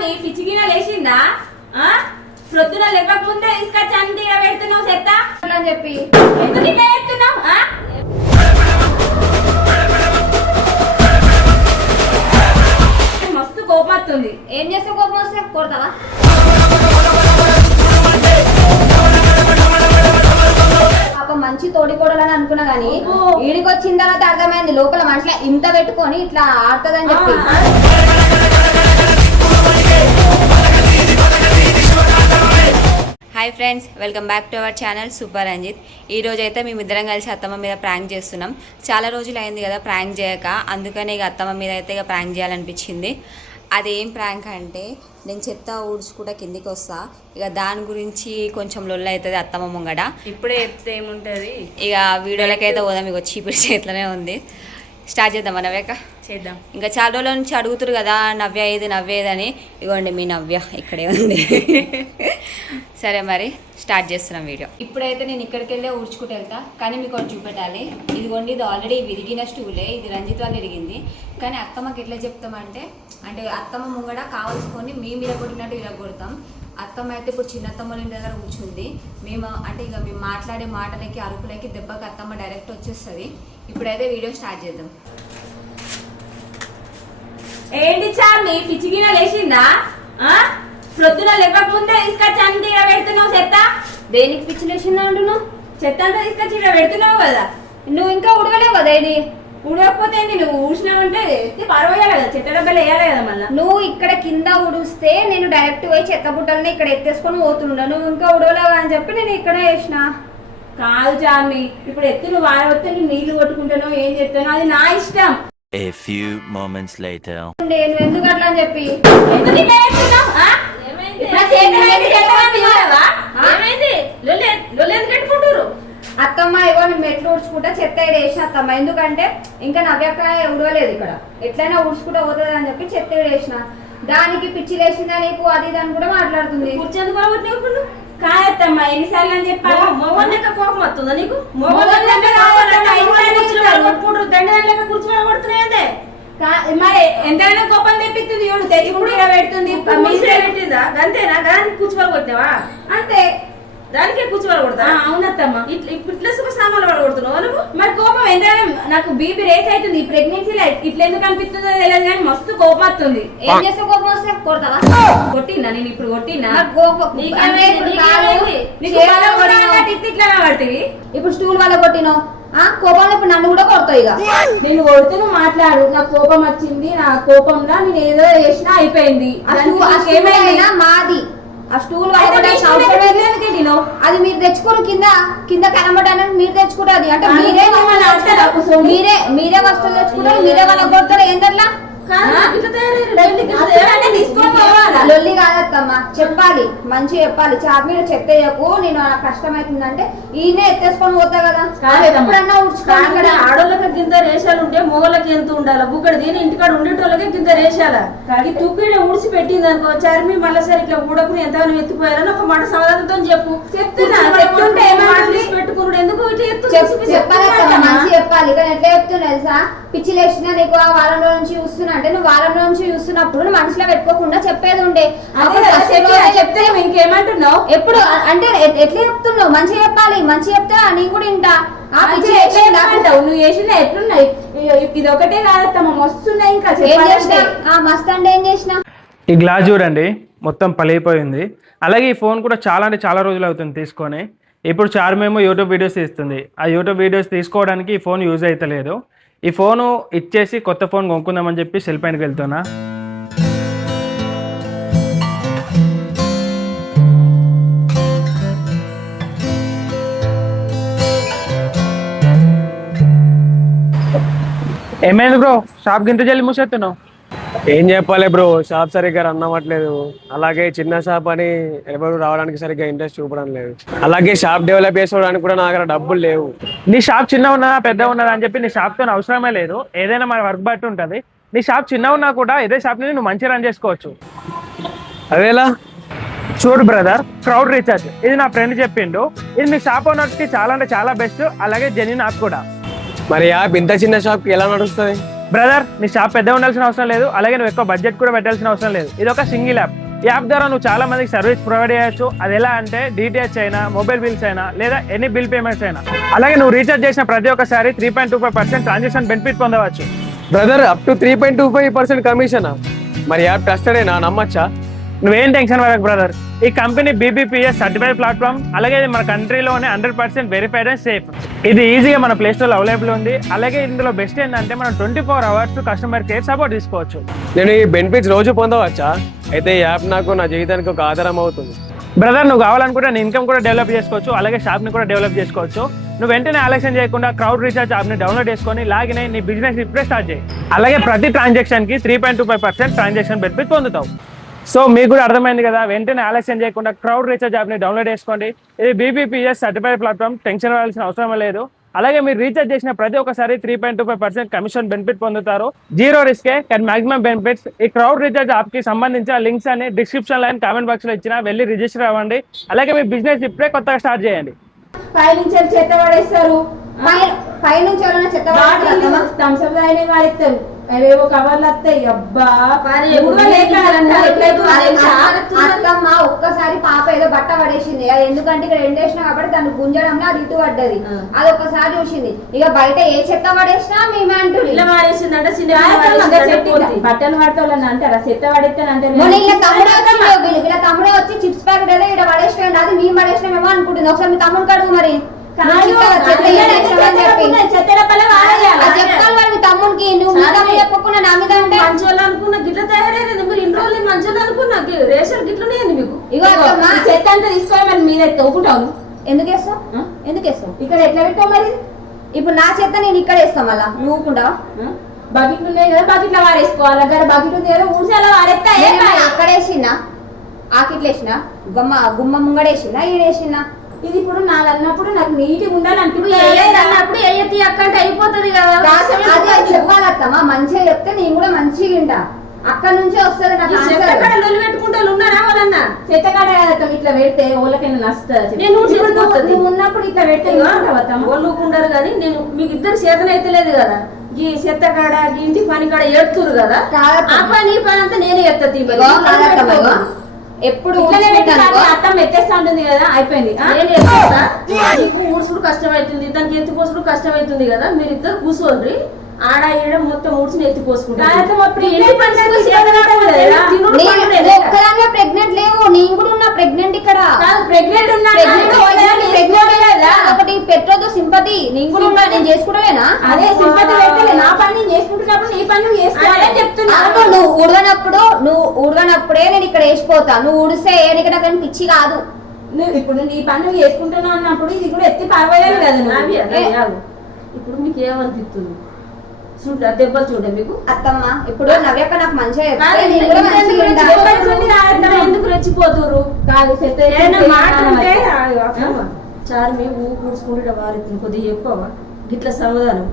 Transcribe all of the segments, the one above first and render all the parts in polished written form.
చామి పిచ్చిగిన లేచిందా? ప్రొద్దున లేవకముందే తీసుకొచ్చి అన్ని పెడుతున్నావు చెత్త అని చెప్పి ఎందుకు ఇట్లా చేస్తున్నావు? మస్తు కోపం వస్తుంది. ఏం చేస్తే కోపం వస్తే కొడతావా? పాప మంచి తోడికోడలని అనుకున్నా గానీ ఈడికి వచ్చిన తర్వాత అర్థమైంది లోపల మనుషుల ఇంత పెట్టుకొని ఇట్లా ఆడుతుందని చెప్పి. Hi friends, welcome back to our channel super Ranjith. ఈరోజు అయితే మేమిద్దరం కలిసి అత్తమ్మ మీద ప్రాంక్ చేస్తున్నాం. చాలా రోజులు అయింది కదా ప్రాంక్ చేయక, అందుకనే ఇక అత్తమ్మ మీద అయితే ఇక ప్రాంక్ చేయాలనిపించింది. అదేం ప్రాంక్ అంటే, నేను చెత్త ఊడ్చుకుంటా కిందికి వస్తా, ఇక దాని గురించి కొంచెం లొల్లి అవుతుంది అత్తమ్మ ముంగడ. ఇప్పుడే చెప్తే ఏముంటుంది, ఇక వీడియోలకైతే పోదాం. ఇక చీపురు చేతిలోనే ఉంది. స్టార్ట్ చేద్దామా నవ్యాక? చేద్దాం. ఇంకా చాలా రోజుల నుంచి అడుగుతారు కదా నవ్య ఇది నవ్వేదని. ఇగోండి మీ నవ్య ఇక్కడే ఉంది. సరే మరి స్టార్ట్ చేస్తున్నాం వీడియో. ఇప్పుడైతే నేను ఇక్కడికి వెళ్ళే ఊడ్చుకుంటూ వెళ్తా, కానీ మీకు ఒకటి చూపెట్టాలి. ఇదిగోండి, ఇది ఆల్రెడీ విరిగిన స్టూలే, ఇది రంజిత్ వాళ్ళు విరిగింది. కానీ అత్తమ్మకి ఎట్లా చెప్తామంటే, అంటే అత్తమ్మ ముంగడ కావాల్సుకొని మేము విరగొట్టినట్టు విరగొడతాం. అత్తమ్మ అయితే ఇప్పుడు చిన్నత్తమ్మ దగ్గర కూర్చుంది. మేము అంటే ఇక మేము మాట్లాడే మాటలకి అరుపులకి దెబ్బకి అత్తమ్మ డైరెక్ట్ వచ్చేస్తుంది. ఇప్పుడైతే వీడియో స్టార్ట్ చేద్దాం. ఏంటి చామి పిచ్చిగిన లేచిందా? ప్రొద్దున లేవకముందే తీసుకొచ్చి అన్ని పెడుతున్నావు చెత్త. దేనికి పిచ్చి లేచిందా అంటున్నావు? చెత్త అంతా తీసుకొచ్చి ఇక్కడ పెడుతున్నావు కదా. నువ్వు ఇంకా ఉడవలేవు కదా. ఇది ఉడవకపోతే నువ్వు ఊసినావంటే పర్వాలేదు కదా, చెత్త డబ్బాలు వేయాలి కదా. మళ్ళీ నువ్వు ఇక్కడ కింద ఉడిస్తే నేను డైరెక్ట్ పోయి చెత్త బుట్టలని ఇక్కడ ఎత్తేసుకొని పోతుండా. నువ్వు ఇంకా ఉడవలేవు అని చెప్పి నేను ఇక్కడ వేసిన. కాదు చామి, ఇప్పుడు ఎత్తు నువ్వు వారవస్తే నువ్వు నీళ్లు కొట్టుకుంటానో ఏం చెప్తానో అది నా ఇష్టం. A few moments later. నేను ఎందుకు అట్లా అని చెప్పి ఎందుకు ఇట్లా చేస్తున్నావు? నా చేతిలో ఏంటి చెత్త పంపించావా? ఏమైంది? లొల్లి ఎందుకు పెట్టుకుంటారు? అత్తమ్మ ఇగో నేను మెట్లు ఊడ్చుకుంటా చెత్త ఇక్కడ వేసిన అత్తమ్మ. ఎందుకంటే ఇంకా నవ్యక్క ఉడవలేదు ఇక్కడ, ఎట్లయినా ఊడ్చుకుంటా పోతుంది అని చెప్పి చెత్త ఇక్కడ వేసిన. దానికి పిచ్చి లేచిందా నీకు అది ఇది అని కూడా మాట్లాడుతుంది. కూర్చొని బాగుంటుంది కాదత్తమ్మా, ఎన్నిసార్లు అని చెప్పాలి? మొగన్ లెక్క కోపం వస్తుందా నీకు? దండ కూర్చొని కొడుతున్నాయి. మరి ఎంతైనా కోపం తెప్పిస్తుంది. ఇప్పుడు పెడుతుంది. పెట్టిందా గంతేనా? దానికి కూర్చోవాలి కొట్టినావా? అంతే, దానికే కూర్చోవాలి కొడతా. అవునత్తమ్మా, ఇట్లా సామాన్లు పడ కొడుతున్నావు నువ్వు. మరి కోపం ఎంతైనా నాకు బీపీ రేస్ అవుతుంది. ప్రెగ్నెన్సీలో ఇట్లా ఎందుకు అనిపిస్తుందో తెలియదు కానీ మస్తు కోపం వస్తుంది. ఏం చేస్తే కోపం వస్తే కొడతావా? కొట్టినా నేను ఇప్పుడు? కొట్టినా ఇట్లా పడుతుంది. ఇప్పుడు స్టూల్ వల్ల కొట్టినావు, కోపంలో ఇప్పుడు నన్ను కూడా కొడతావు. ఇక నేను కొడుతూ నువ్వు మాట్లాడు. నాకు కోపం వచ్చింది, నా కోపంలో నేను ఏదో చేసినా అయిపోయింది. ఏమైనా మాది ఆ స్టూల్ అది మీరు తెచ్చుకోరు. కింద కింద కనబడడానికి మీరు తెచ్చుకుంటారు. అంటే మీరే వస్తువులు తెచ్చుకుంటారు, మీరే వాళ్ళకి కొడతారు. ఏంటట్లా లొల్లి కాదత్తమ్మా, చెప్పాలి మంచిగా చెప్పాలి. చాప్ మీద చెత్తయ్యకు నేను నాకు కష్టమవుతుందంటే ఈయనే ఎత్తేసుకొని పోతా కదా. ఎప్పుడన్నా ఉడ్చుకోవాలి. ఆడోళ్ళకి గింత రేషాలు ఉంటే మొగలకి ఎంత ఉండాలి? బుక్కడి దీని ఇంటికాడ ఉండేటోళ్ళకి గింత రేషాల కానీ తుక్కిడ ఊడిసి పెట్టింది అనుకో, చర్మి మళ్ళీ సరే ఇట్లా ఊడకుని ఎంత ఎత్తుకోవాలని ఒక మాట సమాధానంతో చెప్పు. పెట్టుకున్నాడు ఎందుకు చెప్పాలి, మంచి చెప్పాలి. కానీ ఎట్లా చెప్తున్నా తెలుసా? పిచ్చి లేచినా నీకు ఆ వారం రోజు నుంచి చూస్తున్నా అంటే నువ్వు వారం రోజు నుంచి చూస్తున్నప్పుడు నువ్వు మనసులో పెట్టుకోకుండా చెప్పేది ఉండే. చెప్తే ఇంకేమంటున్నావు? ఎప్పుడు అంటే ఎట్లా చెప్తున్నావు? మంచిగా చెప్పాలి. మంచిగా చెప్తే నేను కూడా వింటా. నువ్వు చేసిన ఎట్లున్నాయి? ఇది ఒకటే కాదమ్మా, మస్తున్నాయి. ఇంకా ఏం చేసినా మస్తు అంటే ఏం చేసినా? ఈ గ్లాస్ చూడండి మొత్తం పలిగిపోయింది. అలాగే ఈ ఫోన్ కూడా చాలా అంటే చాలా రోజులు అవుతుంది తీసుకొని. ఇప్పుడు చార్మేమో యూట్యూబ్ వీడియోస్ తీస్తుంది. ఆ యూట్యూబ్ వీడియోస్ తీసుకోవడానికి ఈ ఫోన్ యూజ్ అవుతలేదు. ఈ ఫోను ఇచ్చేసి కొత్త ఫోన్ కొనుక్కుందామని చెప్పి సెల్ పైనకి వెళ్తున్నా. ఏమైంది బ్రో, షాప్ గింత జల్లి మూసేస్తున్నావు? ఏం చెప్పాలి బ్రో, షాప్ సరిగ్గా రన్ అవ్వట్లేదు. అలాగే చిన్న షాప్ అని ఎవరు రావడానికి సరిగ్గా ఇంట్రెస్ట్ చూపడం లేదు. అలాగే షాప్ డెవలప్ చేసుకోవడానికి కూడా నా దగ్గర డబ్బులు లేవు. నీ షాప్ చిన్న ఉన్నదా పెద్ద ఉన్నదా అని చెప్పి నీ షాప్తో అవసరమే లేదు. ఏదైనా మన వర్క్ బట్టి ఉంటుంది. నీ షాప్ చిన్న ఉన్నా కూడా ఇదే షాప్ని నువ్వు మంచిగా రన్ చేసుకోవచ్చు. అదేలా? చూడు బ్రదర్, క్రౌడ్ రీఛార్జ్ ఇది నా ఫ్రెండ్ చెప్పిండు. ఇది మీ షాప్ ఓనర్స్కి చాలా అంటే చాలా బెస్ట్. అలాగే జెన్యూన్ యాప్ కూడా. మరి యాప్ ఇంత చిన్న షాప్కి ఎలా నడుస్తుంది? బ్రదర్ నీ షాప్ పెద్ద ఉండాల్సిన అవసరం లేదు, అలాగే నువ్వు ఎక్కువ బడ్జెట్ కూడా పెట్టాల్సిన అవసరం లేదు. ఇది ఒక సింగిల్ యాప్. ఈ యాప్ ద్వారా నువ్వు చాలా మందికి సర్వీస్ ప్రొవైడ్ చేయొచ్చు. అది ఎలా అంటే DTH అయినా, మొబైల్ బిల్స్ అయినా, లేదా ఎనీ బిల్ పేమెంట్స్ అయినా. అలాగే నువ్వు రీఛార్జ్ చేసిన ప్రతి ఒక్కసారి 3.25% ట్రాన్సాక్షన్ బెనిఫిట్ పొందవచ్చు. Brother up to 3.25% కమిషనా? మరి యాప్ ట్రస్టెడేనా, నమ్మచ్చా? నువ్వేం టెన్షన్ పడకు బ్రదర్. ఈ కంపెనీ BBPS సర్టిఫైడ్ ప్లాట్ఫామ్. అలాగే ఇది మన కంట్రీలోనే 100% వెరిఫైడ్ అండ్ సేఫ్. ఇది ఈజీగా మన ప్లే స్టోర్లో అవైలబుల్ ఉంది. అలాగే ఇందులో బెస్ట్ ఏంటంటే మనం 24 hours కస్టమర్ కేర్ సపోర్ట్ తీసుకోవచ్చు. నేను ఈ బెనిఫిట్స్ రోజు పొందవచ్చా? అయితే ఈ యాప్ నాకు నా జీవితానికి ఒక ఆధారం అవుతుంది. బ్రదర్ నువ్వు కావాలనుకుంటే నీ ఇన్కమ్ కూడా డెవలప్ చేసుకోవచ్చు, అలాగే షాప్ని కూడా డెవలప్ చేసుకోవచ్చు. నువ్వు వెంటనే ఆలస్యం చేయకుండా క్రౌడ్ రీఛార్జ్ యాప్ని డౌన్లోడ్ చేసుకొని లాగిన్ అయ్యి నీ బిజినెస్ ఇప్పుడే స్టార్ట్ చేయి. అలాగే ప్రతి ట్రాన్సాక్షన్కి 3.25% ట్రాన్సాక్షన్ బెనిఫిట్ పొందుతావు. సో మీకు కూడా అర్థమైంది కదా, వెంటనే ఆలస్యం చేయకుండా క్రౌడ్ రీఛార్జ్ యాప్ని డౌన్లోడ్ చేసుకోండి. ఇది BBPS సర్టిఫైడ్ ప్లాట్ఫామ్, టెన్షన్ పడాల్సిన అవసరం లేదు. అలాగే మీరు రీఛార్జ్ చేసిన ప్రతి ఒక్కసారి 3.25% కమిషన్ బెనిఫిట్ పొందుతారు. 0 రిస్కే కానీ మాక్సిమం బెనిఫిట్స్. ఈ క్రౌడ్ రీఛార్జ్ యాప్ కి సంబంధించిన లింక్స్ అన్ని డిస్క్రిప్షన్ లైన్ కామెంట్ బాక్స్ లో ఇచ్చిన, వెళ్ళి రిజిస్టర్ అవ్వండి. అలాగే మీ బిజినెస్ ఇప్పుడే కొత్తగా స్టార్ట్ చేయండి. పైనుంచి చెత్త పడేస్తారు, పైనుంచి ఎవరైనా చెత్త పడేస్తారా? థమ్స్అప్ తాగిన వాడేస్తారు, అవేవో కవర్లు వస్తాయి. అబ్బా అత్తమ్మ ఒక్కసారి పాప ఏదో బట్ట పడేసింది, అది ఎందుకంటే ఇక్కడ ఎండేసినా కాబట్టి దాన్ని గుంజడంలో అది ఇటు పడ్డది. అది ఒక్కసారి చూసింది. ఇక బయట ఏ చెత్త పడేసినా మేమే అంటుంది. ఇలా మారేసిందంటే బట్టలు పడతాలని అంటారా? చెత్త పడేస్తానంటే వీళ్ళ తమ్ముడే వచ్చి చిప్స్ ప్యాకెట్ ఏదో ఇక్కడ పడేసినాడు, అది మేము పడేసినామేమో అనుకుంటుంది. ఒకసారి మీ తమ్ముడు కడుగు మరి తమ్ముడికి నువ్వు చెప్పకుండా నా మీద ఉంటే మంచోళ్ళు అనుకున్నా గిట్ల తయారైంది. మీరు ఇన్ని రోజులు మంచోళ్ళు అనుకున్నా రేషన్ గిట్లనే మీకు. ఇగో చెత్త అంతా తీసుకోవాలి మరి మీరే తోపుటావు. ఎందుకు వేస్తావు? ఎందుకు వేస్తావు? ఇక్కడ ఎట్లా పెట్టావు మరి? ఇప్పుడు నా చెత్త నేను ఇక్కడ వేస్తాం, మళ్ళా నువ్వు కూడా బకెట్లు ఉన్నాయి కదా, బకెట్లో వాడేసుకోవాలి. అక్కడ బకెట్ ఉంది కదా, ఊడ్చాలో వాడేస్తా. అక్కడ వేసినా, ఆకిట్లు వేసినా, గుమ్మ ముంగడేసినా, ఈడేసినా. ఇది ఇప్పుడు నాది అన్నప్పుడు నాకు నీట్గా ఉండాలి అన్నప్పుడు ఏయతి అక్కంటే అయిపోతుంది కదా. చెప్పాలత్తమ్మా, మంచిగా చెప్తే నేను కూడా మంచిగా వింటా. అక్కడ నుంచే వస్తుంది నాకు. పెట్టుకుంటే ఉన్నారా వాళ్ళన్నా? చెత్తకాడ ఇట్లా పెడితే వాళ్ళకైనా నష్టం. నువ్వు ఉన్నప్పుడు ఇట్లా పెడితే వాళ్ళు ఉండరు. కానీ నేను మీకు ఇద్దరు చేతన అయితే లేదు కదా, ఈ చెత్త కాడ ఇంటి పని కాడ ఏడుతురు కదా, ఆ పని ఈ పని అంతా నేనే ఎత్తా. ఎప్పుడు అత్తం ఎత్తేస్తా ఉంటుంది కదా, అయిపోయింది. నీకు ఊడ్చుడు కష్టం అవుతుంది, దానికి ఎత్తిపోసుడు కష్టం అవుతుంది కదా. మీరు ఇద్దరు కూర్చోండి, ఆడ ఈడ మొత్తం ఊడ్చుని ఎత్తిపోసుకుంటారు. ప్రెగ్నెంట్ లేవు, నేను కూడా ఉన్నా ప్రెగ్నెంట్. ఇక్కడ ప్రెగ్నెంట్ ఒకటి పెట్టొద్దు సింపతి, నేను కూడా ఉన్నా, నేను చేసుకుంటలేనా? అదే సింపతి పెట్టలే, నా పని నేను చేసుకుంటున్నప్పుడు నీ పని నువ్వు చేసుకోవాలని చెప్తున్నాను. నువ్వు ఊడవనప్పుడే నేను ఇక్కడ వేసిపోతా. నువ్వు ఊడిస్తే నీకు నాకు పిచ్చి కాదు. నువ్వు ఇప్పుడు నీ పని నువ్వు చేసుకుంటున్నావు అన్నప్పుడు ఇది కూడా ఎత్తి పర్వాలేదు కదా. ఇప్పుడు మీకు ఏమనిపిస్తుంది? చూడ దెబ్బలు చూడండి మీకు. అత్తమ్మ ఇప్పుడు నవ్యక్క నాకు మంచిగా ఎందుకు రెచ్చిపోతురు? కాదు చారు మేము కూర్చుకుంటే వారి కొద్దిగా ఎక్కువ గిట్ల సమాధానం.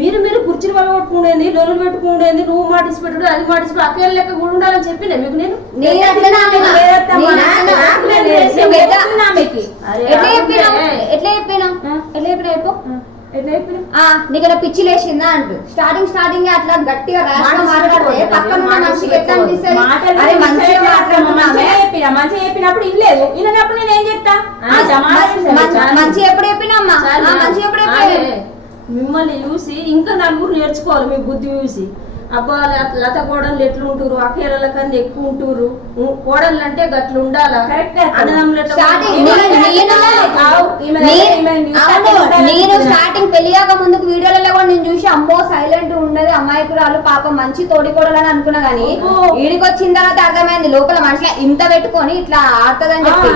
మీరు కుర్చీలు వల్ల కొట్టుకుండేది, లొల్లు పెట్టుకుండేది, నువ్వు మాటిసి పెట్టు అది మాటిసి అక్కడ లెక్క కూడా ఉండాలని చెప్పిన మీకు. నేను నీకు పిచ్చి లేచిందా అంటూ స్టార్టింగ్ అట్లా గట్టిగా మాట్లాడితే పక్కన మనిషికి ఎట్లా అనిపిస్తుంది? మంచిగా చెప్పినప్పుడు ఇవ్వలేదు, ఇన్నప్పుడు నేను ఏం చెప్తా? మంచిగా ఎప్పుడు చెప్పినమ్మా, మంచిగా ఎప్పుడు చెప్పలేదు. మిమ్మల్ని చూసి ఇంకా నలుగురు నేర్చుకోవాలి మీ బుద్ధి చూసి. అబ్బా లత కోడళ్ళు ఎట్లు ఉంటురు, అకేళ్ళ కన్నా ఎక్కువ ఉంటురు. కోడళ్ళు అంటే గట్లు ఉండాలా? నేను స్టార్టింగ్ పెళ్లియాక ముందుకు వీడియోలలో కూడా నేను చూసి అమ్మో సైలెంట్ ఉండదు అమ్మాయికురాలు పాపం మంచి తోడి కోడలని అనుకున్నా గానీ వీడికి వచ్చిన తర్వాత అర్థమైంది లోపల మనుషుల ఇంత పెట్టుకొని ఇట్లా ఆడుతుందని చెప్పి.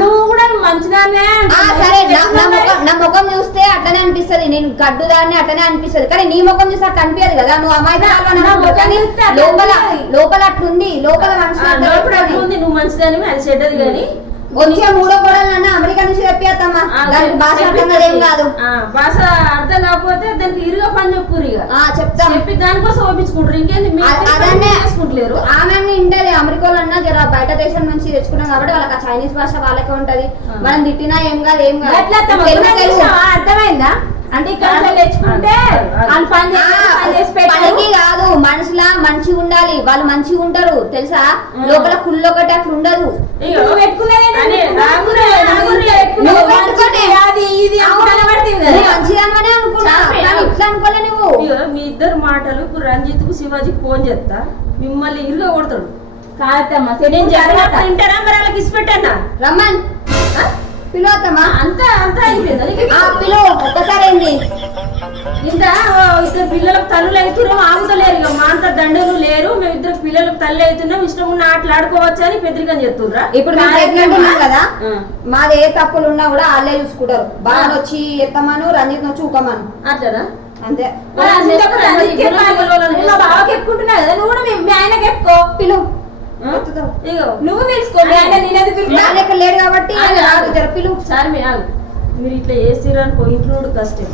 నువ్వు కూడా మంచిదానే. సరే నా ముఖం చూస్తే అట్లనే అనిపిస్తుంది, నేను గడ్డుదాన్ని అట్లనే అనిపిస్తుంది. కానీ నీ ముఖం చూస్తే అట్లా అనిపించదు కదా. నువ్వు అమ్మాయి లోపల అట్లుంది, లోపల మంచి నువ్వు మంచిదని అది చెడ్డది. కానీ వచ్చే మూడో కోడలన్నా అమెరికా నుంచి తెప్పిస్తామా, దానికి భాష అర్థం ఏం కాదు. భాష అర్థం కాకపోతే దానికి ఇరుగా పని చెప్పురు, ఇక చెప్తా చెప్పి దానికోసం ఒప్పించుకుంటారు. ఇంకేంది చేసుకుంటలేరు. ఆమె ఇంటది అమెరికాలో అన్నా జర బయట దేశం నుంచి తెచ్చుకున్నాం కాబట్టి వాళ్ళకి ఆ చైనీస్ భాష వాళ్ళకే ఉంటది. మనం తిట్టినా ఏం కాదు, ఏం కాదు. అర్థమైందా? అంటే ఇక్కడ తెచ్చుకుంటే అని పని చేసి పనికి కాదు, మనుషులా మంచిగా ఉండాలి, వాళ్ళు మంచిగా ఉంటారు తెలుసా, లోపల కుళ్ళు ఒకటి అట్లా ఉండదు. నువ్వు పెట్టుకునేది మంచిదామనే అనుకున్నా, కానీ ఇట్లా అనుకోలే నువ్వు. మీ ఇద్దరు మాటలు ఇప్పుడు రంజిత్ కు శివాజీకి ఫోన్ చేస్తా, మిమ్మల్ని ఇరుగా కొడతాడు. కాదమ్మా నేను జరిగినప్పుడు ఇంటారా మరి వాళ్ళకి ఇసి పెట్టానా రమ్మన్ పిలువద్దమ్మా. అంతా అయిపోయింది. పిలువ ఒక్కసారి ఏంది ఇంత ఇద్దరు పిల్లలకు తల్లులు అవుతున్నాం, ఆగుతలేరు. ఇక మా అంత దండలు లేరు, మేము ఇద్దరు పిల్లలకు తల్లి అవుతున్నాం, ఇష్టం ఉన్న ఆటలు ఆడుకోవచ్చు అని పెద్దరికని చెప్తుర్రా. ఇప్పుడు మేము ప్రెగ్నెంట్ ఉన్నాం కదా, మాది ఏ తప్పులు ఉన్నా కూడా వాళ్ళే చూసుకుంటారు. బాగా వచ్చి ఎత్తమను, రంజిత్ వచ్చి ఊకమను, అట్లనా? అంతే. బాగా చెప్పుకుంటున్నా కదా, నువ్వు కూడా మీ ఆయనకి చెప్పుకో. పిలువు ఇగో నువ్వు పిలుచుకో, లెక్క లేడు కాబట్టి పిలువు. సార్ మీరు ఇట్లా చేసిర్రు అనుకో, ఇంట్లో కష్టం.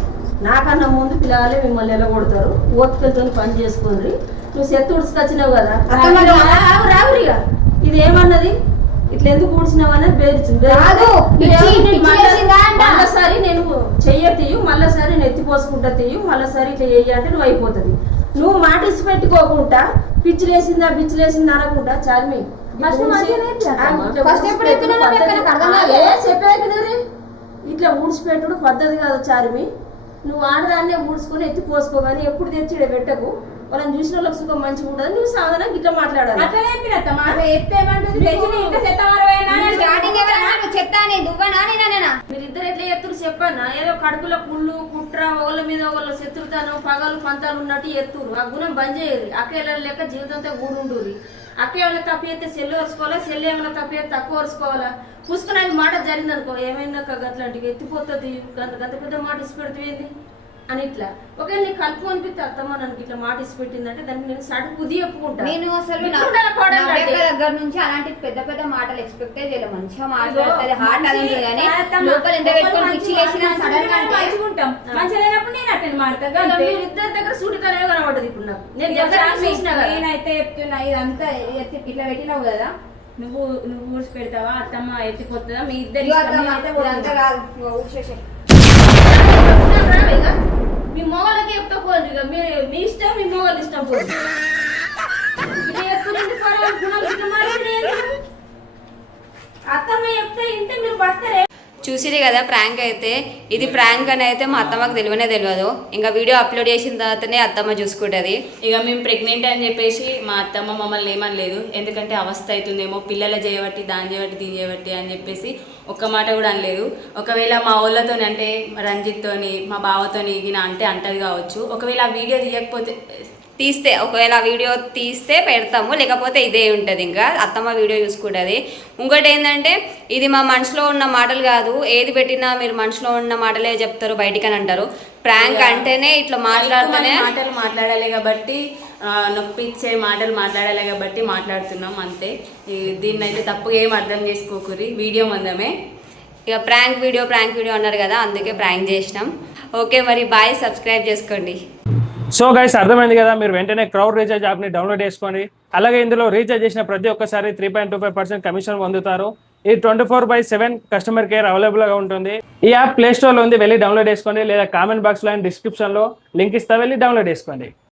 నాకన్నా ముందు పిల్లగాలే మిమ్మల్ని ఎలా కొడతారు. ఓపికలతో పని చేసుకోండి. నువ్వు సెత్తు ఉడుచుకొచ్చినావు కదా, రావురు. ఇక ఇది ఏమన్నది, ఇట్లా ఎందుకు ఊడ్చినావు అనేది బేరిచింది. మళ్ళీసారి నేను చెయ్య తీయు, మళ్ళీసారి నేను ఎత్తిపోసుకుంటా తీయు, మళ్ళీసారి ఇట్లా చెయ్యి అంటే నువ్వు అయిపోతుంది. నువ్వు మాట ఇచ్చి పెట్టుకోకుండా పిచ్చిలేసిందా అనకుండా చార్మి చెప్పే ఇట్లా ఊడ్చిపెట్టుడు పద్ధతి కాదు చార్మి. నువ్వు ఆడదాన్నే ఊడ్చుకొని ఎత్తి పోసుకోగాని ఎప్పుడు తెచ్చి పెట్టకు. వాళ్ళని చూసిన వాళ్ళకి సుఖం మంచిగా ఉంటుంది. నువ్వు సాధనం ఇట్లా మాట్లాడాలి. మీరిద్దరు ఎట్లా ఎత్తురు చెప్పానా? ఏదో కడుపులో కుళ్ళు కుట్ర, ఒకళ్ళ మీద ఒకళ్ళ శత్రుతాను, పగలు పంతాలు ఉన్నట్టు ఎత్తురు. ఆ గుణం బంద్ చేయరు. అక్క లెక్క జీవితంతో కూడుండూరి. అక్క ఏమైనా తప్పు చేస్తే సెల్లు వరుసుకోవాలా, సెల్లు ఏమైనా తప్పు చేస్తే తక్కువ వరుసుకోవాలా. పుసుకునేది మాట జరిగింది అనుకో, ఏమైనా అట్లాంటివి ఎత్తిపోతుంది, గంత పెద్ద మాట ఇసి పెడుతుంది అని ఇట్లా. ఒకవేళ నీకు కలుపు అనిపిస్తే అత్తమ్మ నన్ను ఇట్లా మాట ఇసి పెట్టిందంటే దానికి నేను సడు బుద్ధి చెప్పుకుంటాను. నేను అసలు దగ్గర నుంచి అలాంటి పెద్ద పెద్ద మాటలు ఎక్స్పెక్ట్ చేయలేదు. మంచిగా మాట్లాడుతుంది, హార్ట్ అది కానీ లోపల ఎంత పెట్టుకొని పిచ్చి వేసిన సడన్ గా మంచిగుంటాం. మంచిగా లేనప్పుడు నేను అటెండ్ మాడతా. ఇద్దరి దగ్గర సూటితనే కనబడ్డది. ఇప్పుడు నాకు నేనైతే చెప్తున్నా, ఇదంతా ఇట్లా పెట్టినావు కదా, నువ్వు ఊడ్చి పెడతావా, అత్తమ్మ ఎత్తిపోతుందా, మీ ఇద్దరు మీ మొగలకి చెప్తా పోండి. ఇక మీరు మీ ఇష్టం, మీ మొగలు ఇష్టం పోండి. అత్తమ్మ చెప్తే ఇంటే మీరు పడతారే. చూసిరే కదా ప్రాంక్ అయితే. ఇది ప్రాంక్ అని అయితే మా అత్తమ్మకు తెలియదు. ఇంకా వీడియో అప్లోడ్ చేసిన తర్వాతనే అత్తమ్మ చూసుకుంటుంది. ఇక మేము ప్రెగ్నెంట్ అని చెప్పేసి మా అత్తమ్మ మమ్మల్ని ఏమనలేదు. ఎందుకంటే అవస్థ అవుతుందేమో, పిల్లలు చేయబట్టి దాని చేయబట్టి దీని చేయబట్టి అని చెప్పేసి ఒక్క మాట కూడా అనలేదు. ఒకవేళ మా వాళ్ళతో అంటే రంజిత్తోని మా బావతోని ఈయన అంటే అంటది కావచ్చు. ఒకవేళ ఆ వీడియో ఒకవేళ ఆ వీడియో తీస్తే పెడతాము, లేకపోతే ఇదే ఉంటుంది. ఇంకా అత్తమ్మ వీడియో చూసుకుంటుంది. ఇంకోటి ఏంటంటే ఇది మా మనసులో ఉన్న మాటలు కాదు, ఏది పెట్టినా మీరు మనసులో ఉన్న మాటలే చెప్తారు బయటికి అని అంటారు. ప్రాంక్ అంటేనే ఇట్లా మాటలు మాట్లాడాలి కాబట్టి, నొప్పిచ్చే మాటలు మాట్లాడాలి కాబట్టి మాట్లాడుతున్నాం అంతే. దీన్ని అయితే తప్పుగా ఏం అర్థం చేసుకోకూరి, వీడియో మందమే. ఇక ప్రాంక్ వీడియో అన్నారు కదా, అందుకే ప్రాంక్ చేసినాం. ఓకే మరి బాయ్, సబ్స్క్రైబ్ చేసుకోండి. సో గైస్ అర్థమైంది కదా, మీరు వెంటనే క్రౌడ్ రీఛార్జ్ యాప్ని డౌన్లోడ్ చేసుకోండి. అలాగే ఇందులో రీఛార్జ్ చేసిన ప్రతి ఒక్కసారి 3.25% కమిషన్ పొందుతారు. ఈ 24/7 కస్టమర్ కేర్ అవైలబుల్గా ఉంటుంది. ఈ యాప్ ప్లే స్టోర్లో ఉంది, వెళ్ళి డౌన్లోడ్ చేసుకోండి. లేదా కామెంట్ బాక్స్లో అండ్ డిస్క్రిప్షన్లో లింక్ ఇస్తా, వెళ్ళి డౌన్లోడ్ చేసుకోండి.